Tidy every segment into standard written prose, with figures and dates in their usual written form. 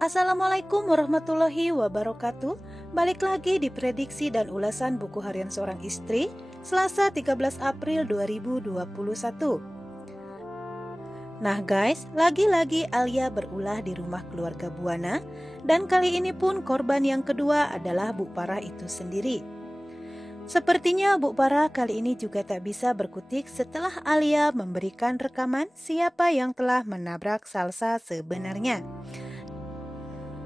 Assalamualaikum warahmatullahi wabarakatuh. Balik lagi di prediksi dan ulasan buku harian seorang istri Selasa 13 April 2021. Nah guys, lagi-lagi Alia berulah di rumah keluarga Buana. Dan kali ini pun korban yang kedua adalah Bu Parah itu sendiri. Sepertinya Bu Parah kali ini juga tak bisa berkutik setelah Alia memberikan rekaman siapa yang telah menabrak Salsa sebenarnya.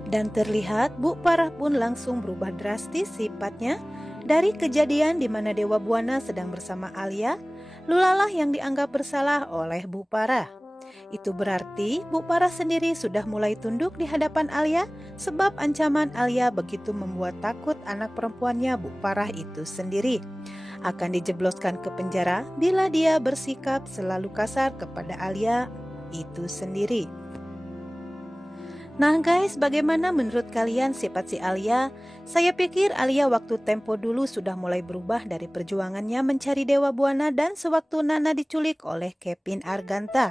Dan terlihat Bu Parah pun langsung berubah drastis sifatnya. Dari kejadian di mana Dewa Buana sedang bersama Alia, Lulalah yang dianggap bersalah oleh Bu Parah. Itu berarti Bu Parah sendiri sudah mulai tunduk di hadapan Alia, sebab ancaman Alia begitu membuat takut anak perempuannya Bu Parah itu sendiri akan dijebloskan ke penjara bila dia bersikap selalu kasar kepada Alia itu sendiri. Nah guys, bagaimana menurut kalian sifat si Alia? Saya pikir Alia waktu tempo dulu sudah mulai berubah dari perjuangannya mencari Dewa Buana dan sewaktu Nana diculik oleh Kevin Arganta.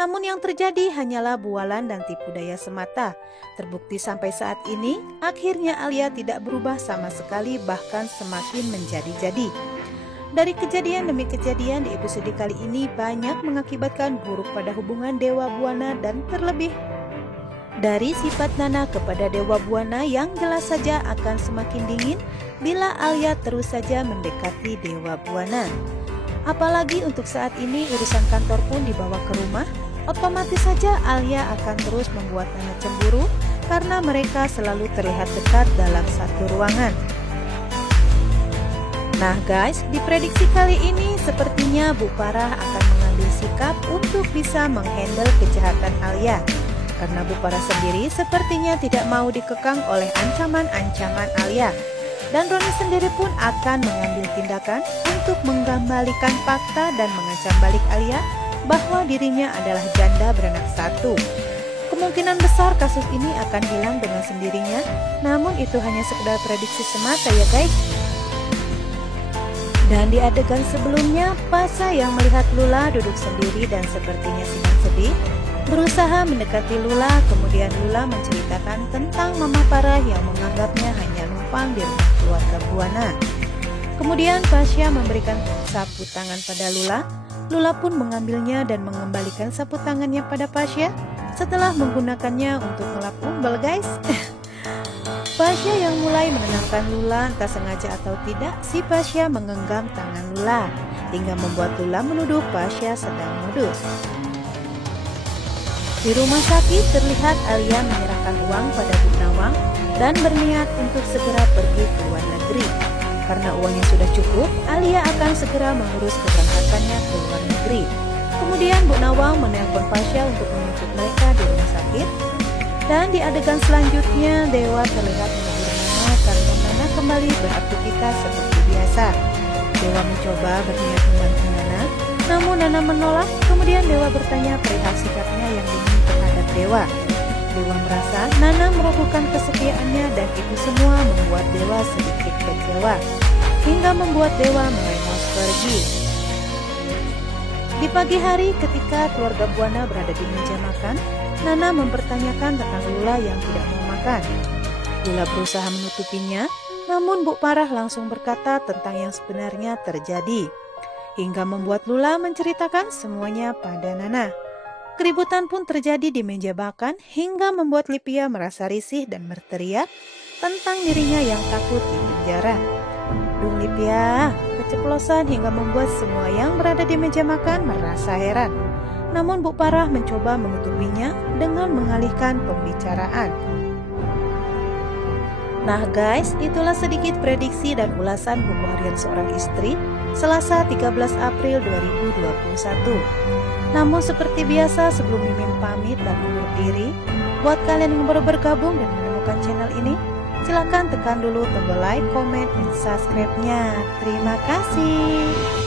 Namun yang terjadi hanyalah bualan dan tipu daya semata. Terbukti sampai saat ini, akhirnya Alia tidak berubah sama sekali, bahkan semakin menjadi-jadi. Dari kejadian demi kejadian di episode kali ini banyak mengakibatkan buruk pada hubungan Dewa Buana dan terlebih dari sifat Nana kepada Dewa Buana yang jelas saja akan semakin dingin bila Alia terus saja mendekati Dewa Buana. Apalagi untuk saat ini urusan kantor pun dibawa ke rumah, otomatis saja Alia akan terus membuat Nana cemburu karena mereka selalu terlihat dekat dalam satu ruangan. Nah guys, di prediksi kali ini sepertinya Bu Parah akan mengambil sikap untuk bisa menghandle kejahatan Alia. Karena Bu Parah sendiri sepertinya tidak mau dikekang oleh ancaman-ancaman Alia. Dan Roni sendiri pun akan mengambil tindakan untuk mengembalikan fakta dan mengancam balik Alia bahwa dirinya adalah janda beranak satu. Kemungkinan besar kasus ini akan hilang dengan sendirinya, namun itu hanya sekedar prediksi semata ya guys. Dan di adegan sebelumnya, Pasha yang melihat Lula duduk sendiri dan sepertinya sedang sedih, berusaha mendekati Lula, kemudian Lula menceritakan tentang Mama Parah yang menganggapnya hanya numpang di rumah keluarga Buana. Kemudian Pasha memberikan sapu tangan pada Lula. Lula pun mengambilnya dan mengembalikan sapu tangannya pada Pasha setelah menggunakannya untuk ngelap umbel guys. Pasha yang mulai menenangkan Lula, entah sengaja atau tidak, si Pasha menggenggam tangan Lula hingga membuat Lula menuduh Pasha sedang modus. Di rumah sakit terlihat Alia menyerahkan uang pada Bu Nawang dan berniat untuk segera pergi ke luar negeri. Karena uangnya sudah cukup, Alia akan segera mengurus keberangkatannya ke luar negeri. Kemudian Bu Nawang menelpon Pasha untuk menjemput mereka di rumah sakit. Dan di adegan selanjutnya Dewa terlihat menegur Nana karena Nana kembali beraktivitas seperti biasa. Dewa mencoba berniat membantu Nana, namun Nana menolak. Kemudian Dewa bertanya perihal sikapnya yang dingin terhadap Dewa. Dewa merasa Nana meragukan kesetiaannya dan itu semua membuat Dewa sedikit kecewa, hingga membuat Dewa melengos pergi. Di pagi hari ketika keluarga Buana berada di meja makan, Nana mempertanyakan tentang Lula yang tidak mau makan. Lula berusaha menutupinya, namun Bu Parah langsung berkata tentang yang sebenarnya terjadi, hingga membuat Lula menceritakan semuanya pada Nana. Keributan pun terjadi di meja makan hingga membuat Lipia merasa risih dan berteriak tentang dirinya yang takut di penjara. Duh Lipia, keceplosan hingga membuat semua yang berada di meja makan merasa heran. Namun Bu Parah mencoba menutupinya dengan mengalihkan pembicaraan. Nah guys, itulah sedikit prediksi dan ulasan buku harian seorang istri Selasa 13 April 2021. Namun seperti biasa sebelum Mimin pamit dan undur diri, buat kalian yang baru bergabung dan menemukan channel ini, silahkan tekan dulu tombol like, comment, dan subscribe-nya. Terima kasih.